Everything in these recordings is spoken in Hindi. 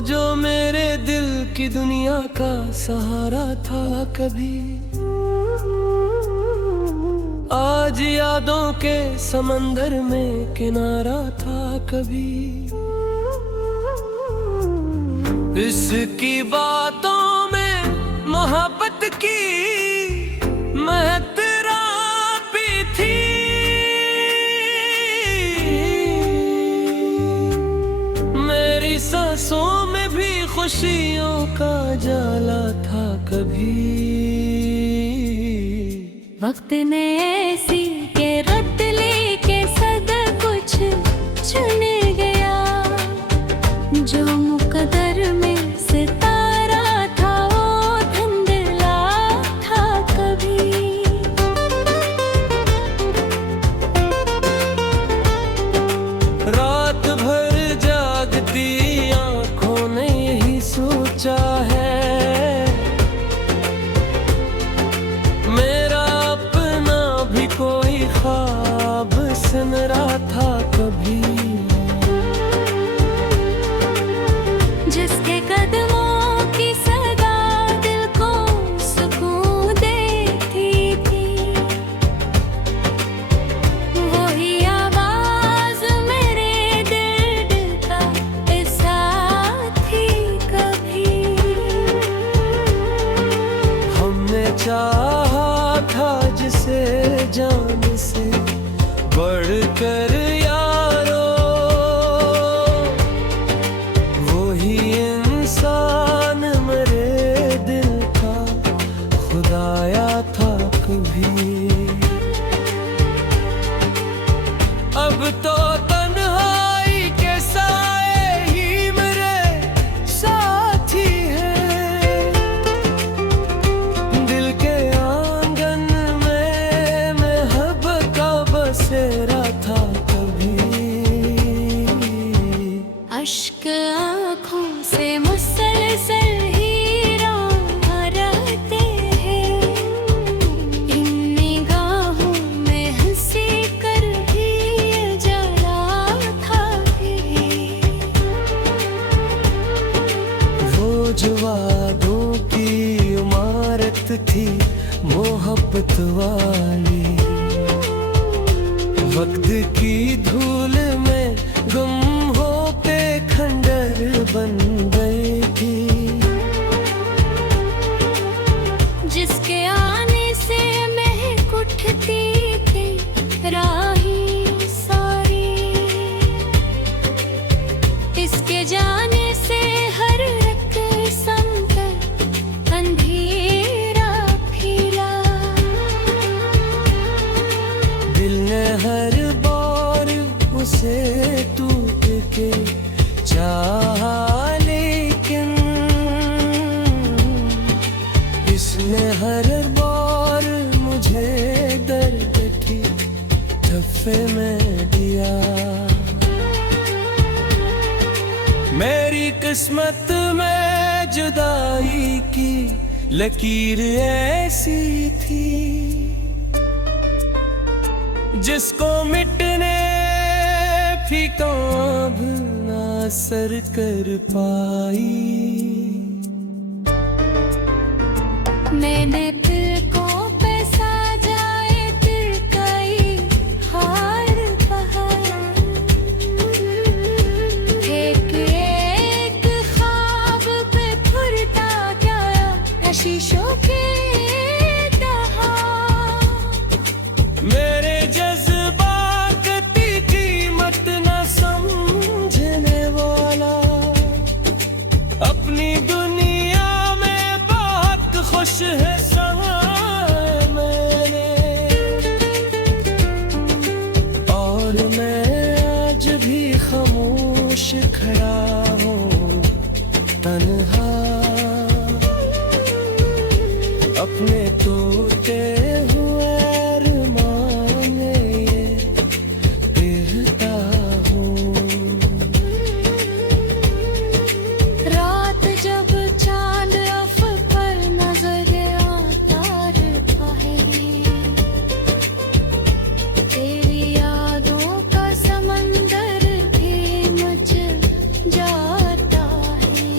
जो मेरे दिल की दुनिया का सहारा था कभी, आज यादों के समंदर में किनारा था कभी। इसकी बातों में मोहब्बत की महत्रा भी थी। मेरी सांसों में भी खुशियों का जाला था कभी। वक्त ने ऐसी के रद्द लेके सदा कुछ चुन गया, जो मुकद्दर में सितारा था वो धुंधला था कभी। रात भर जागती आंखों ने यही सोचा है, मेरा अपना भी कोई ख्वाब सुन रहा था कभी। जिसके कदमों की सदा दिल को सुकून देती थी, वही आवाज मेरे दिल का एहसास थी कभी। हमने चाहा था जिसे जान से बढ़कर यारो, वही इंसान मेरे दिल का खुदाया था कभी। अब तो तन्हाई के साए ही मेरे साथी हैं, दिल के आंगन में महबत का बसेरा था कभी। अश्क आँखों से मुसलसल ही रहते हैं, इन निगाहों में हंसी कर ही जला था भी। वो जो वादों की इमारत थी मोहब्बत वाली, वक्त की धूल में गुम होके खंडर बन गई थी। जिसके आने से महक उठती थी राही सारी, इसके जाने से हर रक़्सम पर अंधेरा फैला। दिल ने हर बार उसे टूट के चाहा, लेकिन इसने हर बार मुझे दर्द की ठप्पे में दिया। मेरी किस्मत में जुदाई की लकीर ऐसी थी, जिसको मिटने भी कांब ना असर कर पाई। मैंने दिल को पैसा जाए दिल कई हार बहाया, एक एक ख्वाब पे फुरता गया शीशों के दहा। मेरे जज्बात की कीमत न समझने वाला, अपनी दुनिया में बहुत खुश है मैंने, और मैं आज भी खामोश खड़ा हूँ तन्हा, अपने टूटे हुए अरमान में ये गिरता हूँ। रात जब चांद अफ पर नजर आता रहता है, तेरी यादों का समंदर भी मच जाता है।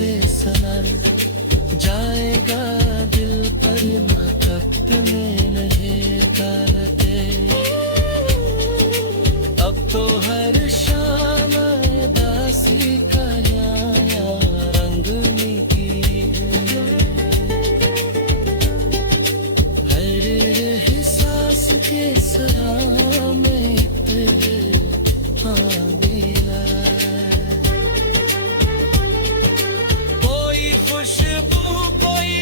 से सनर जाएगा दिल पर महकत में नहीं करते। अब तो हर शाम दासी का नया रंग निकी है। हर एहसास के सरा में तेरे दिया। कोई खुशबू कोई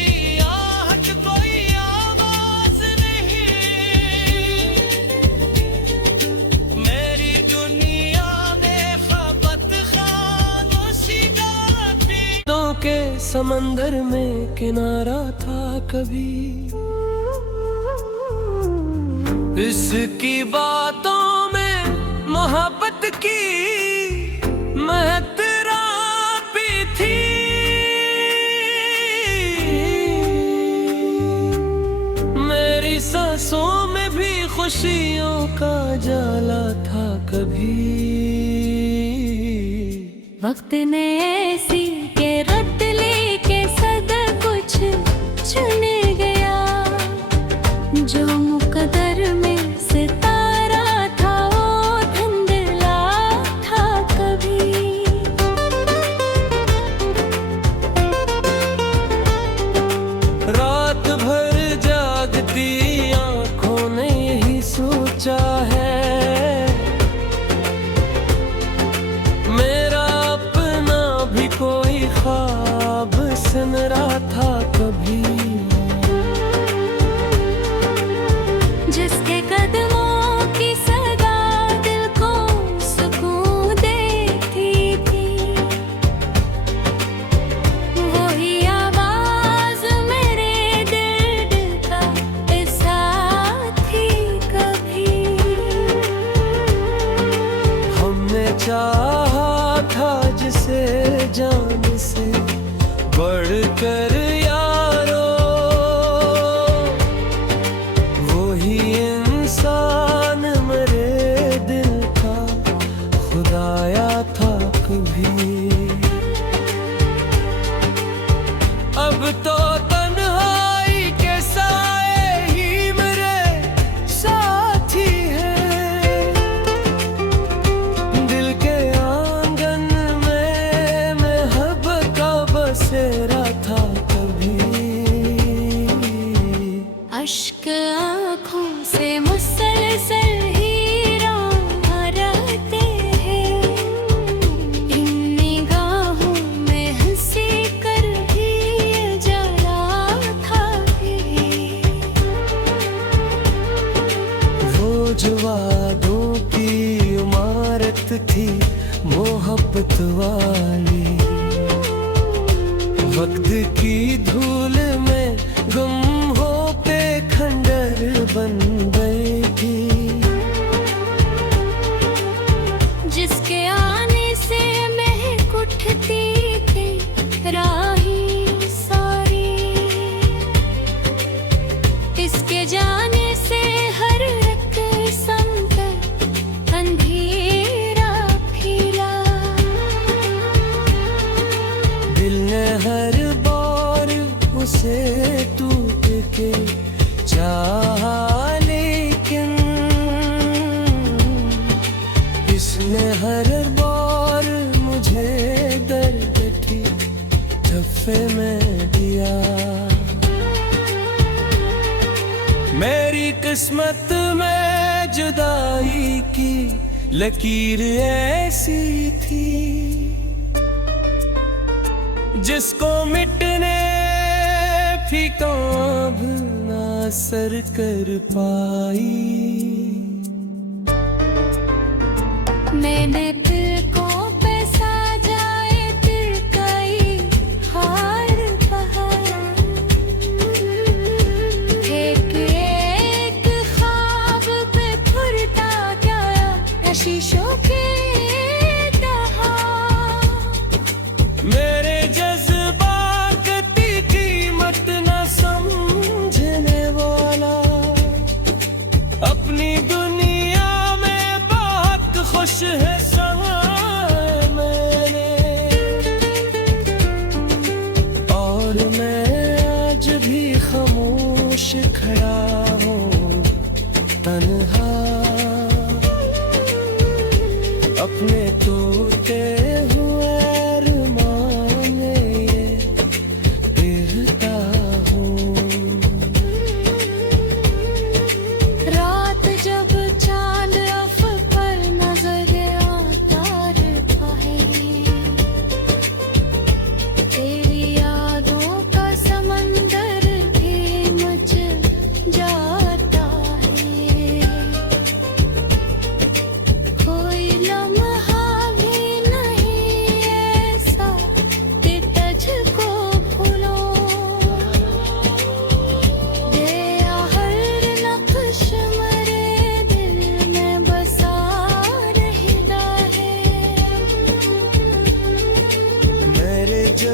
आहट कोई आवाज नहीं, मेरी दुनिया में खपत खामोशी का दिलों के समंदर में किनारा था कभी। इसकी बातों में मोहब्बत की महतरा भी थी। मेरी सांसों में भी खुशियों का जाला था कभी। वक्त ने ऐसी के रत लेके सदा कुछ चुन गया। जो मुकद्दर में सितारा था वो धुंधला था कभी। रात भर जागती आंखों ने यही सोचा है, मेरा अपना भी कोई ख्वाब सुन रहा था कभी। जिसके कदमों की सदा दिल को सुकून देती थी, वही आवाज मेरे दिल का साथ थी कभी। हमने चाहा था जिसे जान से बढ़कर यारो, वही इंसान मेरे दिल का खुदाया था कभी। अब तो तन्हाई के साए ही मेरे साथी हैं। दिल के आंगन में महबत का बसेरा था कभी। अश्क आँखों से मुसलसल ही रहते हैं। इन निगाहों में हंसी कर ही जला था भी। वो जो वादों की इमारत थी मोहब्बत वाली, वक्त की धूल में गुम हो पे खंडर बन गई थी। जिसके आने से महक उठती थी राही सारी, इसके जाने से हर रक़्सम पर अंधेरा फैला। दिल ने हर बार उसे टूट के चाहा, लेकिन इसने हर बार मुझे दर्द की ठप्पे में दिया। मेरी किस्मत में जुदाई की लकीर ऐसी थी, जिसको मिटने फीका भी ना असर कर पाई। मैंने दिल को पैसा जाए दिल कई हार बहाया। एक एक ख्वाब पे फुरता गया शीशों के दहा। मेरे जज्बात की कीमत न समझने वाला, अपनी दुनिया में बहुत खुश है संग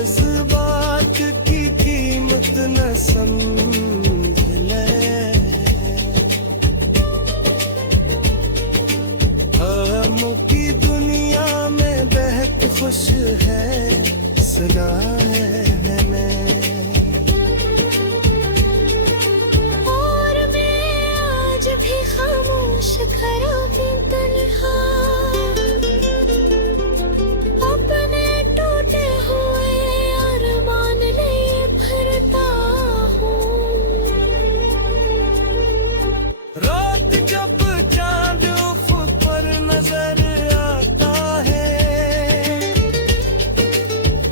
जज्बात की कीमत न समझ ले। गमों की दुनिया में बहक खुश है, सुना है मैंने। और मैं आज भी खामोश खड़ा हूँ तन्हा, अपने टूटे हुए अरमान लिए भरता हूँ। रात जब चांद उफ़क़ पर नजर आता है,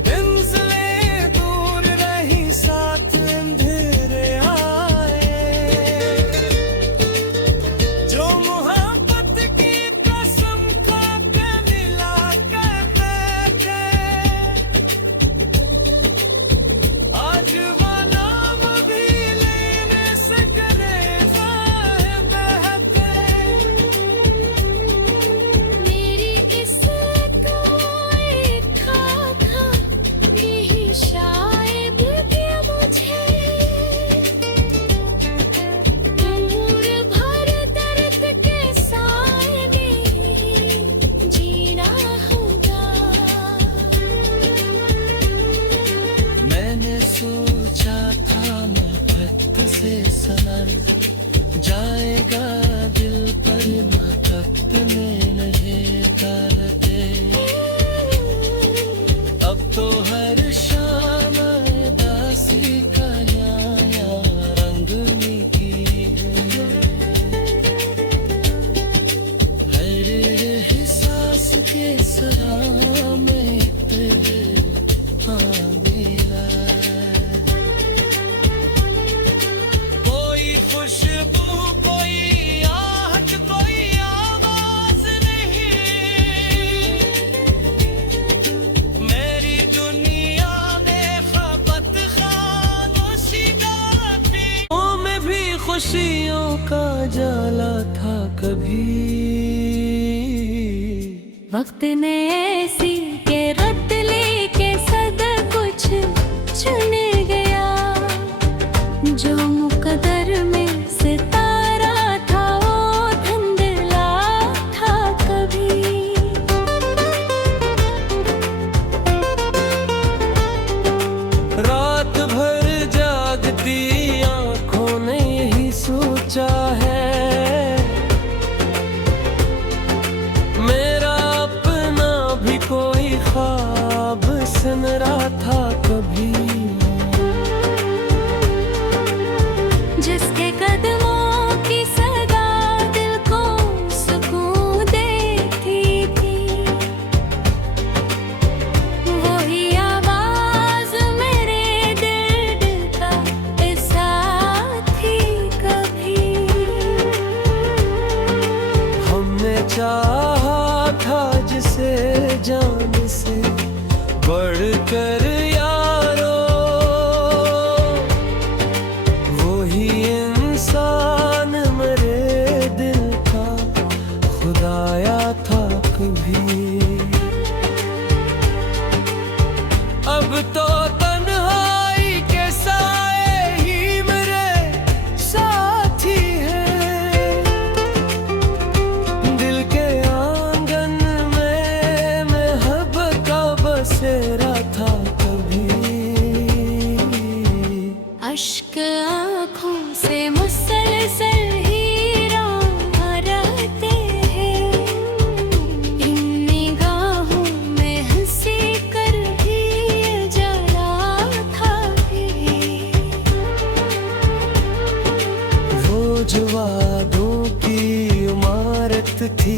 मंज़िलें दूर रही साथ अंधेरे आए। जो मोहब्बत की कसम खा के मिला कर बैठे, आज वो नाम भी लेने से करेगा है बहके। मेरी इसको एक था यही शायद कि मुझे उम्र भर दर्द के साए में जीना होगा। मैंने सोचा था मोहब्बत से संवर जाएगा दिल, पर मोहब्बत में नहीं करते। अब तो हर शाम दासी का नया रंग निकी है। हर एहसास के सरा में तेरे मेरा। कोई खुशबू, कोई आहट, कोई आवाज नहीं। मेरी दुनिया में खपत खामोशी थी। में भी खुशियों का जाला था कभी। वक्त ने ऐसी के रत लेके सद कुछ चुन गया। जो मुकद्दर में सितारा था वो धुंधला था कभी। रात भर जागती आंखों ने यही सोचा है, मेरा अपना भी कोई ख्वाब सुन रहा था कभी। जिसके कदमों की सदा दिल को सुकून देती थी, वही आवाज मेरे दिल का साथ थी कभी। हमने चाहा था जिसे जान से बढ़कर यारो, वही इंसान मेरे दिल का खुदाया था कभी। अब तो तन्हाई के साए ही मेरे साथी हैं। दिल के आंगन में महबत का बसेरा था कभी। अश्क आँखों से मुसलसल ही रहते हैं। इन निगाहों में हंसी कर ही जला था वो जो वादों की इमारत थी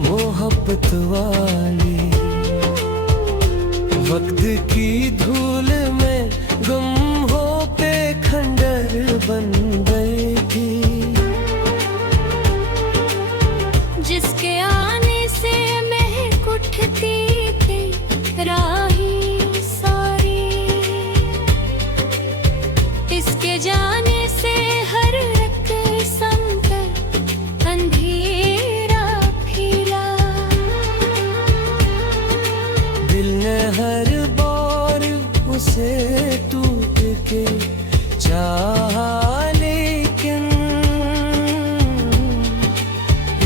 मोहब्बत वाली, वक्त की धूल में गुम होते खंडर बन गई थी। जिसके आने से महक उठती थी राही सारी, इसके जाने से हर रक संकर अंधेरा फैला। दिल ने हर बार से टूट के चाहा, लेकिन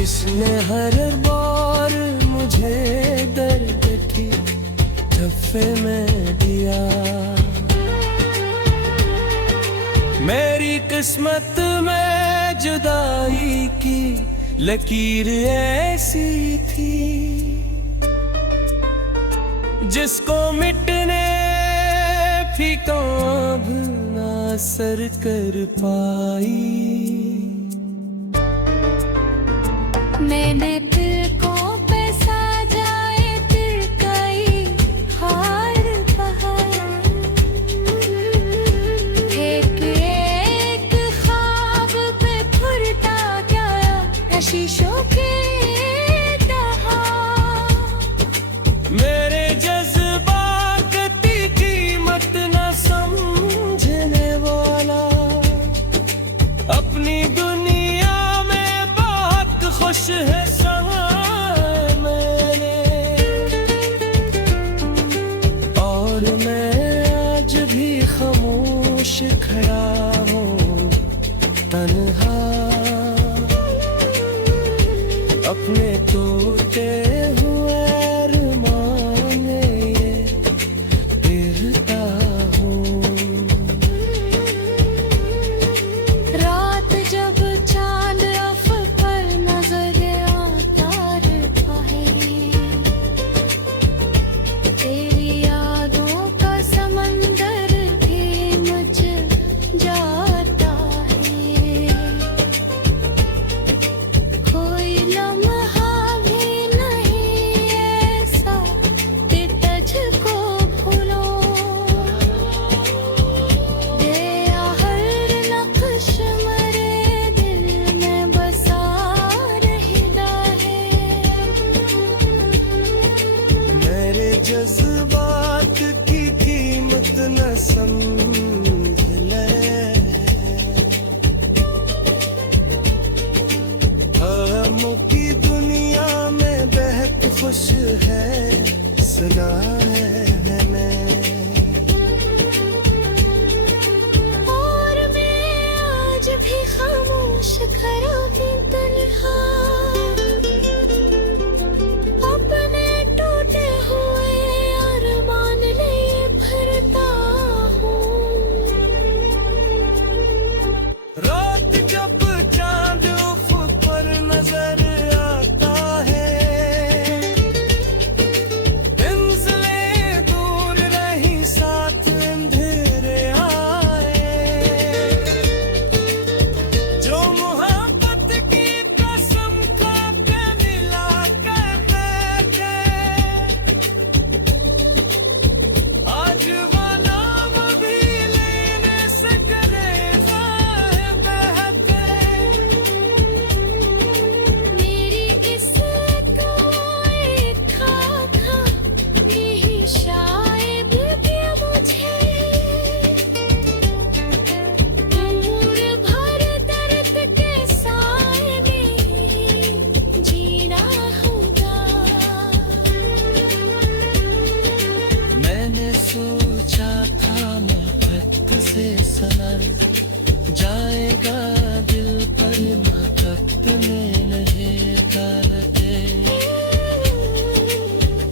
इसने हर बार मुझे दर्द की धफ्फे में दिया। मेरी किस्मत में जुदाई की लकीर ऐसी थी, जिसको मिटने भी कब ना असर कर पाई। मैंने तिलकों पे सजाए तिलकई हार बहार, एक एक ख्वाब पे फुरता क्या शीशों के मेरे जज्बात की कीमत न समझने वाला अपनी दुनिया में बहुत खुश है मैंने, और मैं आज भी खामोश खड़ा हूँ तन्हा, अपने टूटे हुए अरमान ये गिरता हूँ। रात जब चांद अफ पर नजर आता रहता है, तेरी यादों का समंदर भी मच जाता है। कोई लम्हा भी नहीं ऐसा कि तुझको भूलो, गया हर नक्श मेरे दिल में बसा रहता है। मेरे जज्बात की कीमत न समझ ले, गमों की दुनिया में बहक खुश है सुना है मैंने। और मैं आज भी खामोश खड़ा हूँ तन्हा, अपने टूटे हुए अरमान लिए भरता हूँ। रात जब चांद उफ़क़ पर नजर आता है, मंज़िलें दूर रही साथ अंधेरे आए, जो मोहब्बत की कसम खा के मिला करते, आज वाला भी लेने से करेगा है बहते। मेरी इस कोई खाका यही शायद भी मुझे उम्र भर दर्द के साए में जीना होगा। मैंने सोचा था मोहब्बत से सनर जाएगा दिल पर, मोहब्बत में नहीं करते।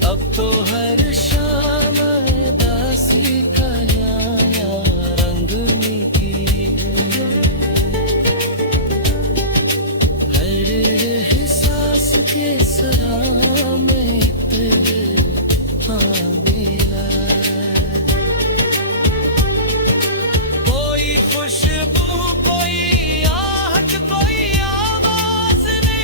अब तो हर शाम दासी का नया रंग निकी, हर एहसास के सरा में तेरे कोई खुशबू कोई आहट कोई आवाज नहीं।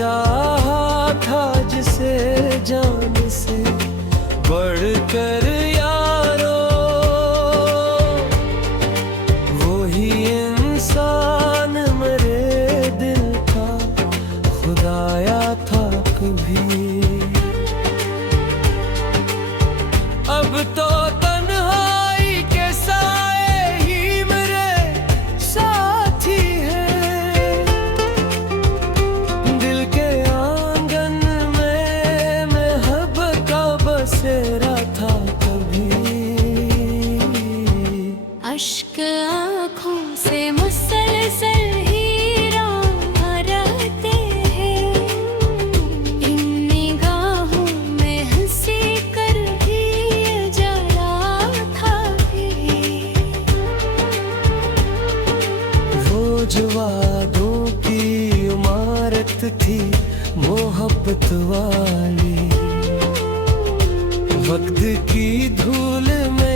चाहा था जिसे जान से बढ़कर यारो, वही इंसान मेरे दिल का खुदाया था कभी। अब तो तन्हाई के साए ही मेरे साथी हैं, दिल के आंगन में महबत का बसेरा था कभी। अश्क आँखों से मुसलसल ही रहते हैं, इन निगाहों में हंसी कर ही जला था भी। वो जो वादों की इमारत थी मोहब्बत वाली, वक्त की धूल में